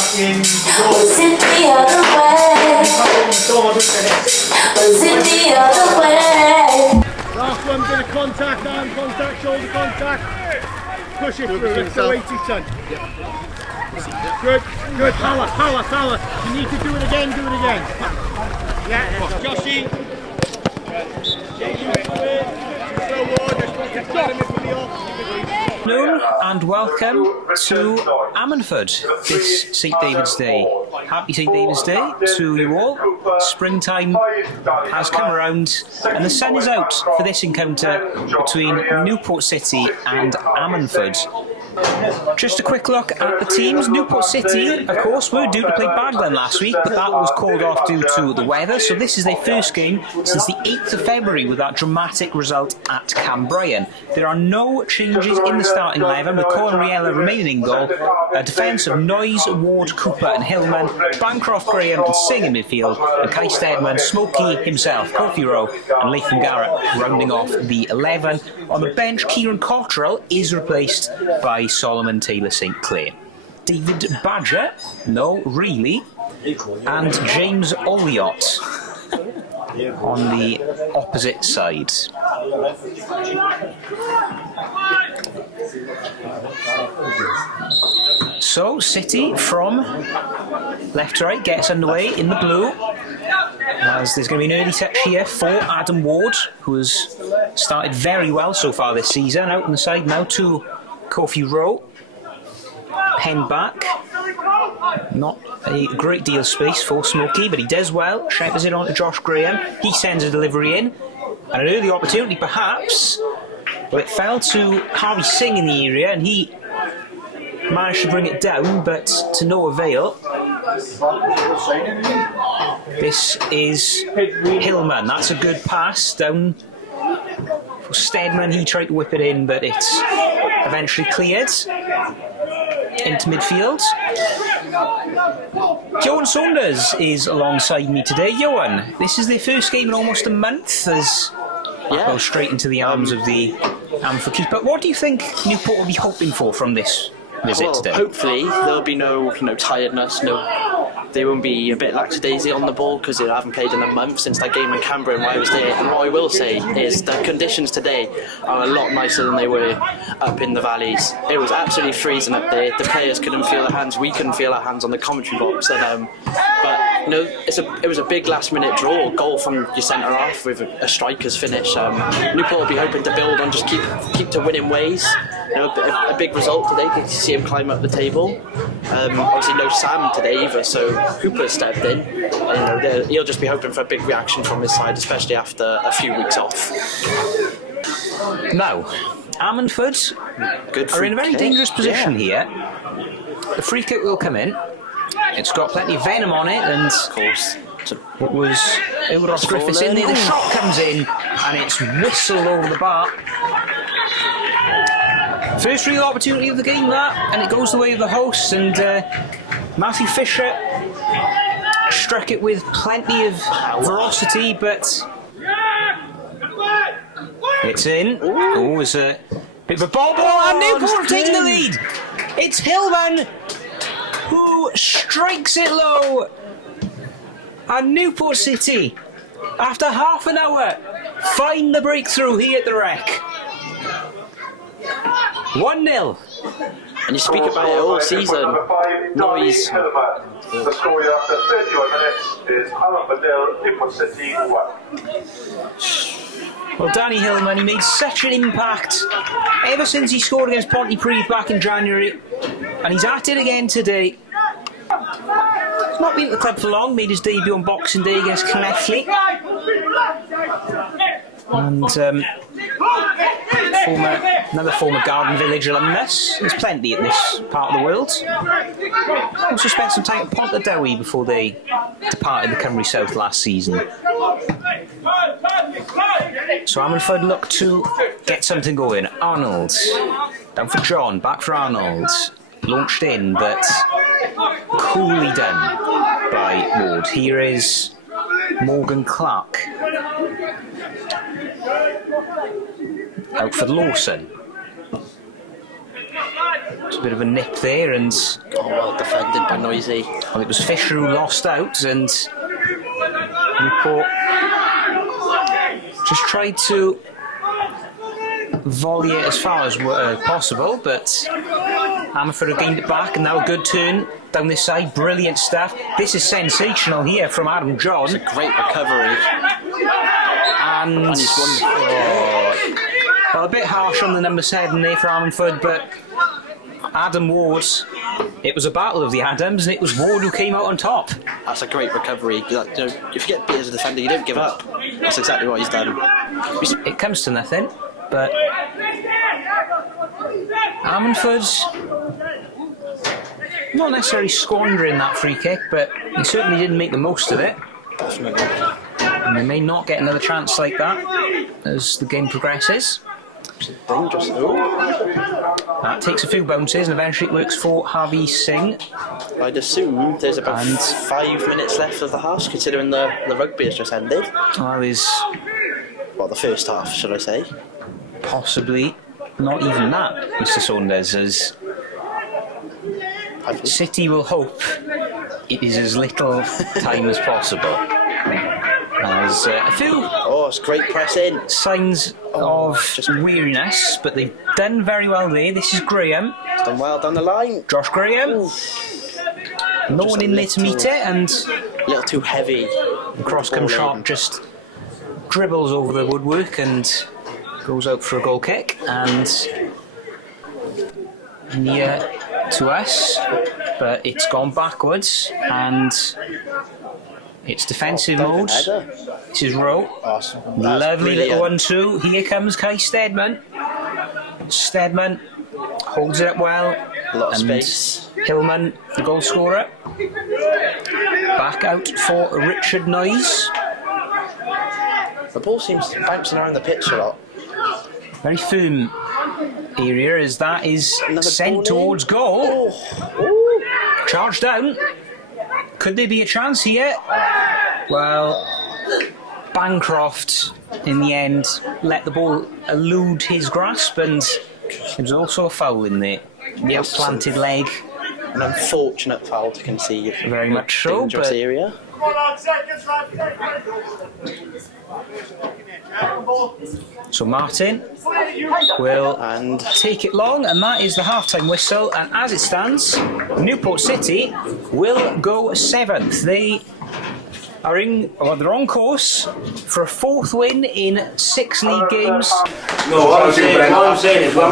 back in. Was it the other way? Was it the other way? Last one, bit of contact, arm contact, shoulder contact. Push it through, let's go 80 ton. Good, good, power, power, power. You need to do it again, do it again. Yeah, Joshy. Afternoon and welcome to Ammanford this St David's Day. Happy St David's Day to you all. Springtime has come around and the sun is out for this encounter between Newport City and Ammanford. Just a quick look at the teams. Newport City, of course, were due to play Baglan last week, but that was called off due to the weather, so this is their first game since the 8th of February with that dramatic result at Cambrian. There are no changes in the starting 11, with Colin Riella remaining in goal, a defence of Noyes, Ward, Cooper and Hillman, Bancroft, Graham and Singh in midfield, and Kai Steadman, Smokey himself, Kofi Rowe and Latham Garrett rounding off the 11. On the bench, Kieran Cottrell is replaced by Solomon Taylor St Clair. David Badger, no, really, and James Olliott on the opposite side. So City from left to right gets underway in the blue, as there's going to be an early touch here for Adam Ward, who has started very well so far this season. Out on the side now to Kofi Rowe, pen back, not a great deal of space for Smokey, but he does well, shepherds it on to Josh Graham, he sends a delivery in, and an early opportunity perhaps, but it fell to Harvey Singh in the area and he managed to bring it down, but to no avail. This is Hillman, that's a good pass down for Steadman, he tried to whip it in, but it's eventually cleared into midfield. Johan Saunders is alongside me today. Johan, this is their first game in almost a month as I go straight into the arms of the Ammanford keeper. What do you think Newport will be hoping for from this visit today? Hopefully there'll be no tiredness, they won't be a bit lackadaisy on the ball because they haven't played in a month since that game in Canberra when I was there. And what I will say is the conditions today are a lot nicer than they were up in the valleys. It was absolutely freezing up there. The players couldn't feel their hands, we couldn't feel our hands on the commentary box. And, but it was a big last-minute draw, goal from your centre half with a striker's finish. Newport will be hoping to build on, just keep to winning ways. A big result today. Good to see him climb up the table. Obviously no Sam today either, so Hooper stepped in. He'll just be hoping for a big reaction from his side, especially after a few weeks off. Now, Ammanford are in a very dangerous position here. The free kick will come in. It's got plenty of venom on it, and of course it was Ross Griffiths in there. The shot comes in, and it's whistled over the bar. First real opportunity of the game, that, and it goes the way of the hosts, and Matthew Fisher struck it with plenty of ferocity, but it's in. Oh, it's a bit of a ball, and Newport have taken the lead. It's Hillman who strikes it low, and Newport City, after half an hour, find the breakthrough here at the Rec. 1-0. And you speak about it all season. Noise. The score after 31 minutes is Ammanford 0, Newport City 1. Well, Danny Hillman, he made such an impact ever since he scored against Pontypridd back in January, and he's at it again today. He's not been at the club for long, made his debut on Boxing Day against Connectley. And another former Garden Village alumnus. There's plenty in this part of the world. Also spent some time at Pontardawe before they departed the CYMRU SOUTH last season. So Ammanford look to get something going. Arnold, down for John, back for Arnold. Launched in, but coolly done by Ward. Here is Morgan Clark. Out for Lawson. It's a bit of a nip there, and Oh, well defended by Noisy. well, it was Fisher who lost out, and Newport just tried to volley it as far as possible, but Ammanford have gained it back, and now a good turn down this side. Brilliant stuff. This is sensational here from Adam John. Great recovery. And he's wonderful. well, a bit harsh on the number 7 there for Ammanford, but Adam Ward, it was a battle of the Adams, and it was Ward who came out on top. That's a great recovery. You know, if you get beat as a defender, you don't give up. That's exactly what he's done. It comes to nothing, but Ammanford not necessarily squandering that free kick, but he certainly didn't make the most of it. Definitely. And they may not get another chance like that as the game progresses. Dangerous. That takes a few bounces, and eventually it works for Harvey Singh. I'd assume there's about 5 minutes left of the half, considering the rugby has just ended. Well, there's Well, the first half, should I say. possibly not even that, Mr. Saunders, as City will hope it is as little time as possible. As a few Oh, it's great press in. signs of weariness, but they've done very well there. This is Graham, It's done well down the line. Josh Graham. No one in there to meet it, and A little too heavy. the cross come shot just dribbles over the woodwork and goes out for a goal kick. And near to us, but it's gone backwards, and it's defensive mode. This is Rowe. Awesome. Lovely little 1-2. Here comes Kai Steadman. Steadman holds it up well. A lot of And space. Hillman, the goal scorer. Back out for Richard Noyes. The ball seems bouncing around the pitch a lot. Very firm area as that is Another sent ball in. towards goal. Ooh. Charged down. Could there be a chance here? Well, Bancroft in the end let the ball elude his grasp, and there was also a foul in there. The outplanted leg. An unfortunate foul to concede. Very much so, Dangerous but area. so Martin will And take it long, and that is the half-time whistle. And as it stands, Newport City will go 7th. They are they're on course for a 4th win in 6 league games. No, what I'm saying is when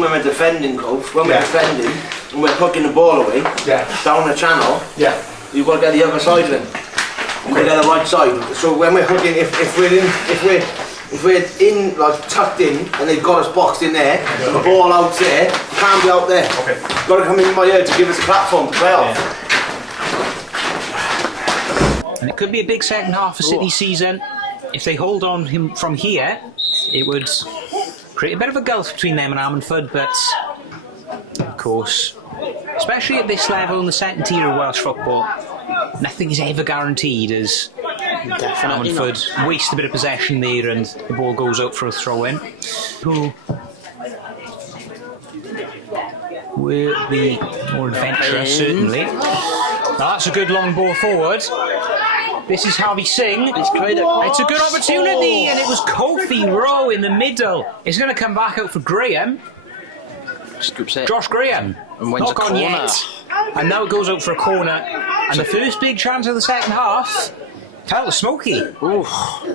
when we're defending, coach, when we're defending and we're hooking the ball away down the channel, you've got to get the other side in. You've got to get the right side. So when we're hooking, if we're in like tucked in and they've got us boxed in there, the ball out there, can't be out there. Okay. You've got to come in my ear to give us a platform to play off. And it could be a big second half for City's season. If they hold on him from here, it would create a bit of a gulf between them and Ammanford, but of course, especially at this level in the second tier of Welsh football, nothing is ever guaranteed, as Ammanford waste a bit of possession there and the ball goes out for a throw-in. Who were the more adventurous, certainly. Now that's a good long ball forward. This is Harvey Singh. It's a good opportunity, and it was Kofi Rowe in the middle. It's going to come back out for Graham. Scoops it. Josh Graham. And wins Not a gone corner. yet. And now it goes out for a corner. And the first big chance of the second half felt smoky. Ooh,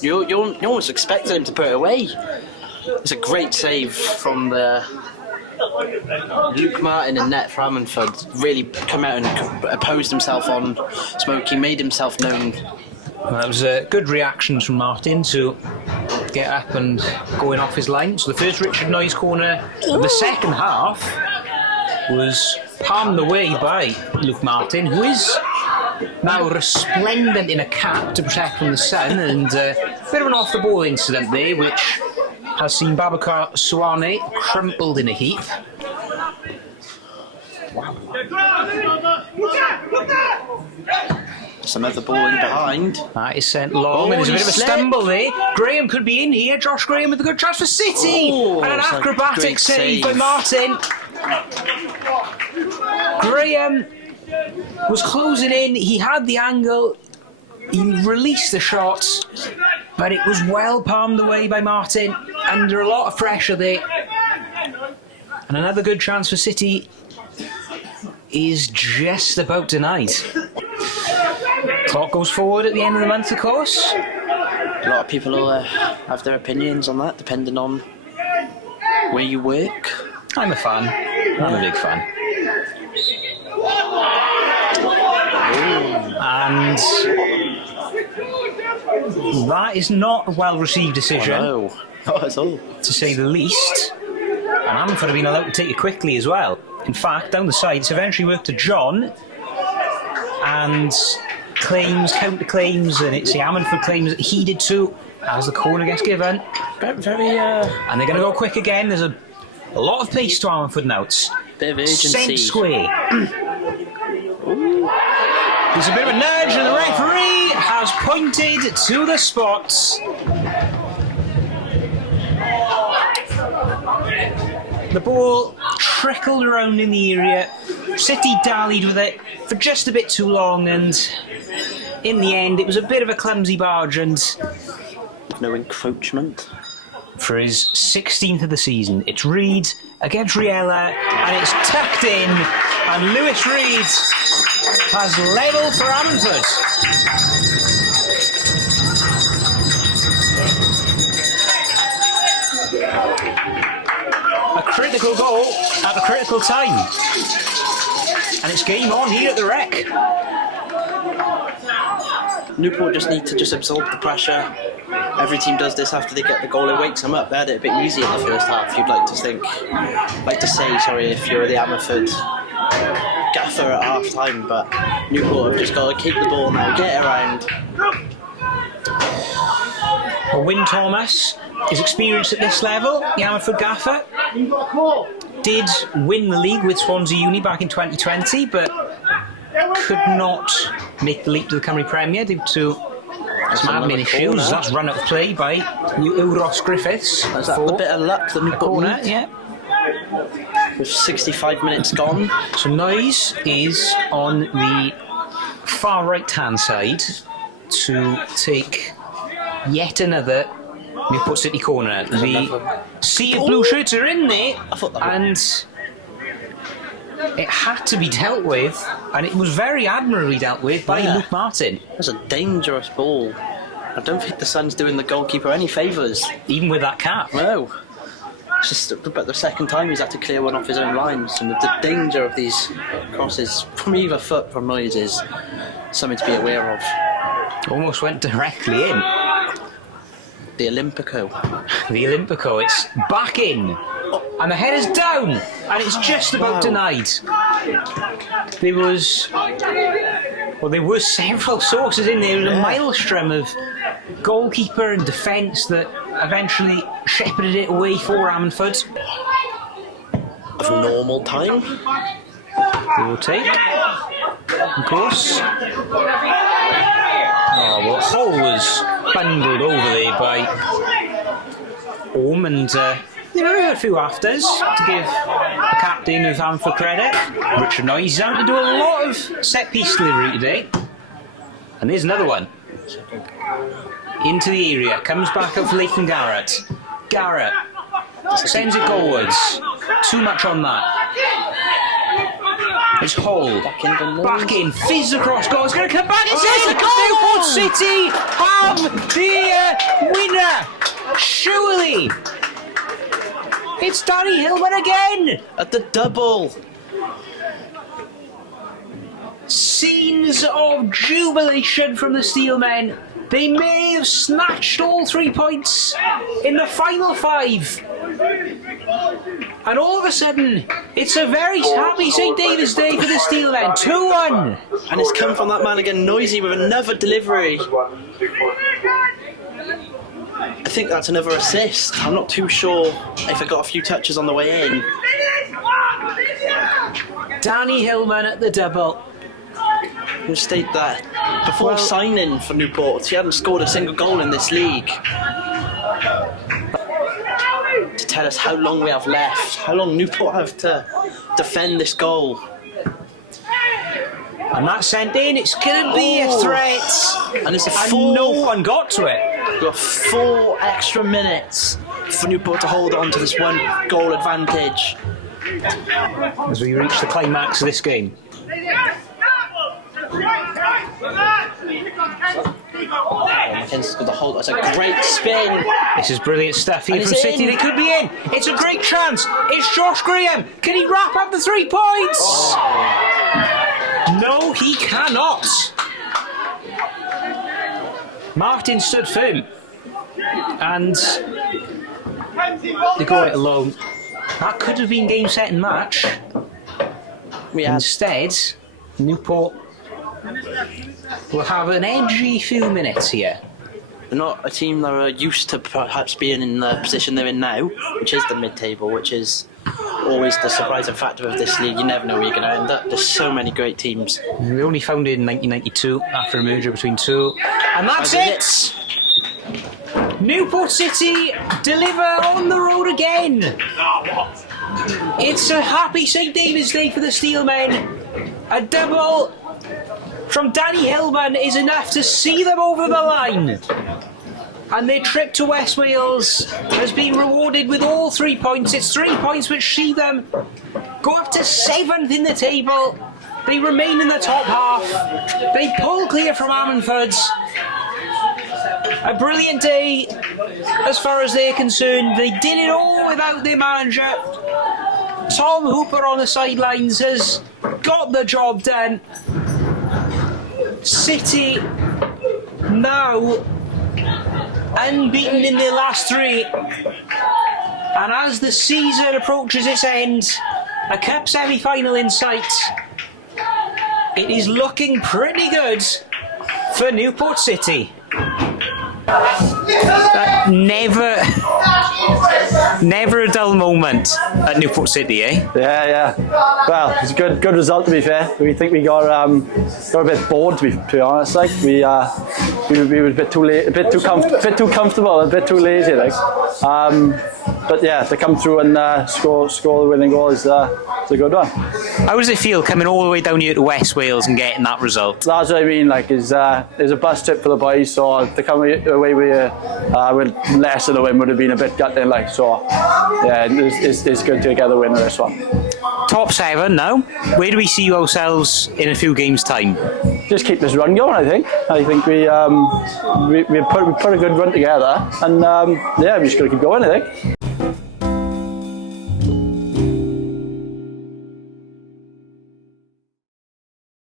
you almost expected him to put it away. It's a great save from the Luke Martin in net for Ammanford. Really come out and opposed himself on Smokey, made himself known. Well, that was good reactions from Martin to get up and going off his line. So the first Richard Noyes corner of the second half was palmed away by Luke Martin, who is now resplendent in a cap to protect from the sun, and a bit of an off-the-ball incident there, which has seen Babacar Suwane crumpled in a heap. Some other ball in behind. That is sent long, and there's a bit of a stumble there. Graham could be in here. Josh Graham with a good chance for City, and an acrobatic save by Martin. Graham was closing in, he had the angle, he released the shot, but it was well palmed away by Martin, under a lot of pressure there. And another good chance for City is just about denied. Clock goes forward at the end of the month, of course. A lot of people will have their opinions on that, depending on where you work. I'm a fan. I'm a big fan. And that is not a well-received decision. Oh, no, not at all. To say the least. And Ammanford have been allowed to take it quickly as well. In fact, down the side, it's eventually worked to John. And counter-claims, and it's the Ammanford claims that he did too, as the corner gets given. And they're going to go quick again. There's a lot of pace to Ammanford now. It's bit of urgency. Sent square. There's a bit of a nudge, and the referee has pointed to the spots. The ball trickled around in the area. City dallied with it for just a bit too long, and in the end, it was a bit of a clumsy barge. And no encroachment. For his 16th of the season, it's Reid against Riella, and it's tucked in, and Lewis Reid has level for Ammanford. A critical goal at a critical time, and it's game on here at the Rec. Newport just need to absorb the pressure. Every team does this after they get the goal. It wakes them up. They had it a bit easy in the first half. You'd like to say, if you're the Ammanford gaffer at half time, but Newport have just got to keep the ball now, get around. Well, Wyn Thomas is experienced at this level. The Ammanford gaffer did win the league with Swansea Uni back in 2020, but could not make the leap to the Cymru Premier due to some admin issues. That's run out of play by Ross Griffiths. Is that a bit of luck that Newport corner? Yeah. With 65 minutes gone. So Noise is on the far right hand side to take yet another Newport City corner. The sea of blue shirts are in there, and it had to be dealt with, and it was very admirably dealt with by Luke Martin. That's a dangerous ball. I don't think the Sun's doing the goalkeeper any favours. Even with that cap. No. It's just about the second time he's had to clear one off his own lines, and the danger of these crosses from either foot from Noise is something to be aware of. Almost went directly in. The Olympico. The Olympico, it's back in. And the header's down, and it's just about denied. There were several sources in there. There was a maelstrom of goalkeeper and defence that eventually shepherded it away for Ammanford. Of normal time. They will take, of course. Oh, well, Hull was bundled over there by Orme, and there were a few afters to give the captain of Ammanford credit. Richard Noyes. He's having to do a lot of set-piece delivery today. And there's another one. Into the area, comes back up for Latham Garrett. Garrett sends it goalwards. Too much on that. It's Hull. Back in, fizz across goal. It's going to come back. It's Newport City have the winner. Surely. It's Danny Hillman again! At the double! Scenes of jubilation from the Steelmen. They may have snatched all 3 points in the final 5. And all of a sudden, it's a very happy St David's Day for the Steelmen. 2-1. And it's come from that man again, Noisy, with another delivery. I think that's another assist. I'm not too sure if it got a few touches on the way in. Danny Hillman at the double. Who stayed there before signing for Newport. He hadn't scored a single goal in this league. To tell us how long we have left, how long Newport have to defend this goal. And that's sent in. It's going to be a threat. And it's no one got to it. We've got 4 extra minutes for Newport to hold on to this 1 goal advantage. As we reach the climax of this game. McKenzie's got the hold. That's a great spin. This is brilliant stuff here And from it's City. in. They could be in. It's a great chance. It's Josh Graham. Can he wrap up the 3 points? No, he cannot. Martin stood firm. And they got it alone. That could have been game, set and match. Instead, Newport will have an edgy few minutes here. They're not a team that are used to perhaps being in the position they're in now, which is the mid-table, which is always the surprising factor of this league. You never know where you're going to end up. There's so many great teams. We only founded in 1992 after a merger between two. And that's it! Newport City deliver on the road again. It's a happy St David's Day for the Steelmen. A double from Danny Hillman is enough to see them over the line. And their trip to West Wales has been rewarded with all 3 points. It's 3 points which see them go up to 7th in the table. They remain in the top half. They pull clear from Ammanford. A brilliant day as far as they're concerned. They did it all without their manager. Tom Hooper on the sidelines has got the job done. City now unbeaten in their last 3. And as the season approaches its end, a cup semi-final in sight, it is looking pretty good for Newport City. Never a dull moment at Newport City, eh? Yeah. Well, it's a good result to be fair. We think we got a bit bored to be honest. Like we were a bit too comfortable, a bit too lazy, like. But yeah, to come through and score the winning goal is a good one. How does it feel coming all the way down here to West Wales and getting that result? That's what I mean. Like, it's a bus trip for the boys, so to come away with less than a win would have been a bit gutting. Like, so yeah, it's good to get the win in this one. Top 7 now. Where do we see ourselves in a few games' time? Just keep this run going. I think we put a good run together, and yeah, we just got to keep going. I think.